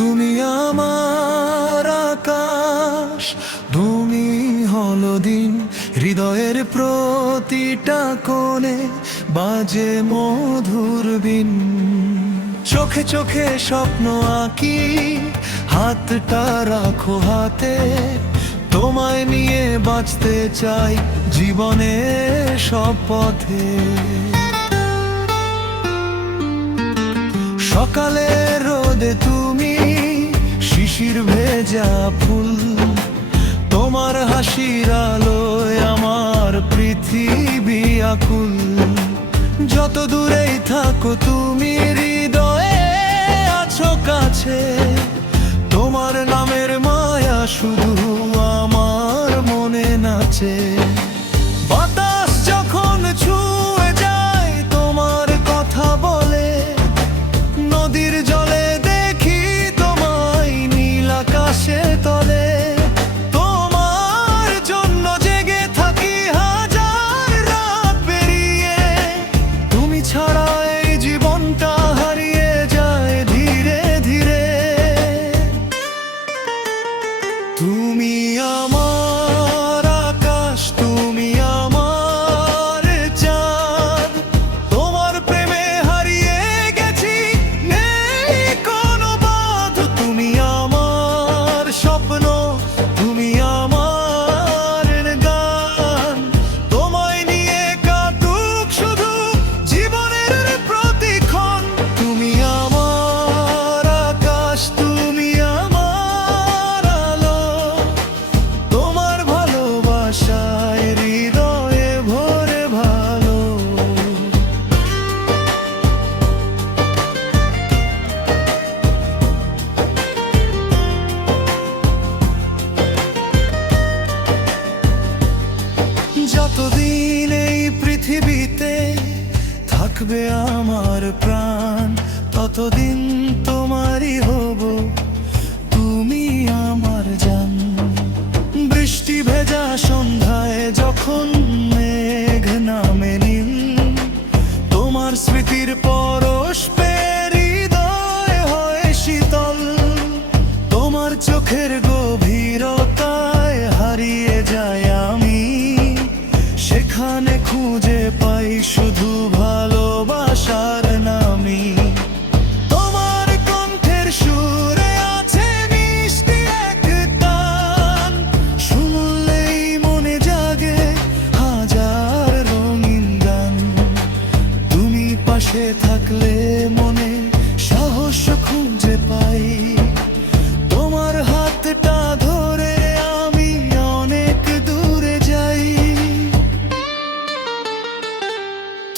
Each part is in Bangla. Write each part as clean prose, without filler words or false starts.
তুমি আমার আকাশ, তুমি হলো দিন। হৃদয়ের প্রতিটা কোণে বাজে মধুর বিন। চোখে চোখে স্বপ্ন আঁকি, হাতটা রাখো হাতে। তোমায় নিয়ে বাঁচতে চাই জীবনের সব পথে। সকালের রোদে তুমি শিশির ভেজা ফুল। তোমার হাসির আলোয় আমার পৃথিবী আকুল। যত দূরেই থাকো তুমি হৃদয়ে আছো কাছে। তোমার নামের মায়া শুধু আমার মনে নাচে। বাতাস যখন ছুঁয়ে যায় তোমার কথা বলে, নদীর জলে দেখি তোমায় নীল আকাশে তলে। তোমার জন্য জেগে থাকি হাজার রাত পেরিয়ে। তুমি ছাড়া এই জীবনটা হারিয়ে যায় ধীরে ধীরে। তুমি আমার আকাশ, তুমি আমার চাঁদ। তোমার প্রেমে হারিয়ে গেছি, নেই কোনো বাঁধ। তুমি আমার স্বপ্ন, তুমি আমার গান। তোমায় নিয়ে কাটুক শুধু জীবনের প্রতিক্ষণ। তুমি আমার আকাশ, তুমি আমার আলো। তোমার ভালোবাসায় হৃদয়ে ভরে ভালো। যতদিন এই পৃথিবীতে থাকবে আমার প্রাণ, ততদিন তোমারই হব, তুমি আমার জান। বৃষ্টি ভেজা সন্ধ্যায় যখন মেঘ নামে নীল, তোমার স্মৃতির পরশ পেয়ে হৃদয় হয় শীতল। তোমার চোখের গভীরতায় হারিয়ে যায় আমি, সেখানে খুঁজে পাই শুধু ভালোবাসার নামই। তোমার কণ্ঠের সুরে আছে মিষ্টি এক টান, শুনলেই মনে জাগে হাজার রঙিন গান। তুমি পাশে থাকলে মনে সাহস খুঁজে পাই। তোমার হাতটা ধরে আমি অনেক দূরে যাই।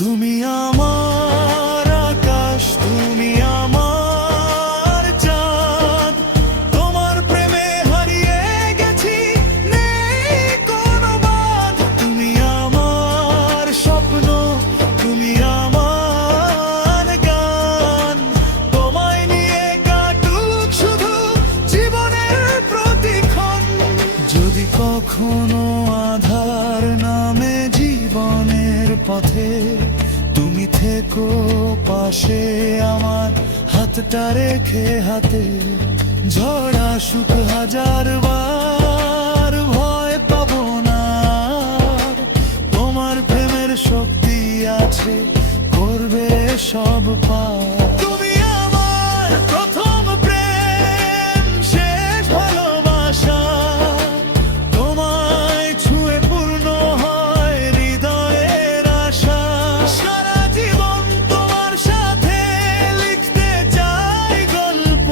তুমি আমার আকাশ, তুমি আমার চাঁদ। তোমার প্রেমে হারিয়ে গেছি, নেই কোনো বাঁধ। তুমি আমার স্বপ্ন, তুমি আমার গান। তোমায় নিয়ে কাটুক শুধু জীবনের প্রতিক্ষণ। যদি কখনো আধার নামে জীবনের পথে, তুমি থেকো পাশে আমার হাতটা রেখে হাতে। ঝড় আসুক হাজার বার ভয় পাবো না আর। তোমার প্রেমের শক্তি আছে, করবে সব পার। তুমি আমার প্রথম প্রেম, শেষ ভালোবাসা। তোমায় ছুঁয়ে পূর্ণ হয় হৃদয়ের আশা। সারা জীবন তোমার সাথে লিখতে চাই গল্প,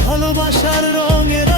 ভালোবাসার রঙের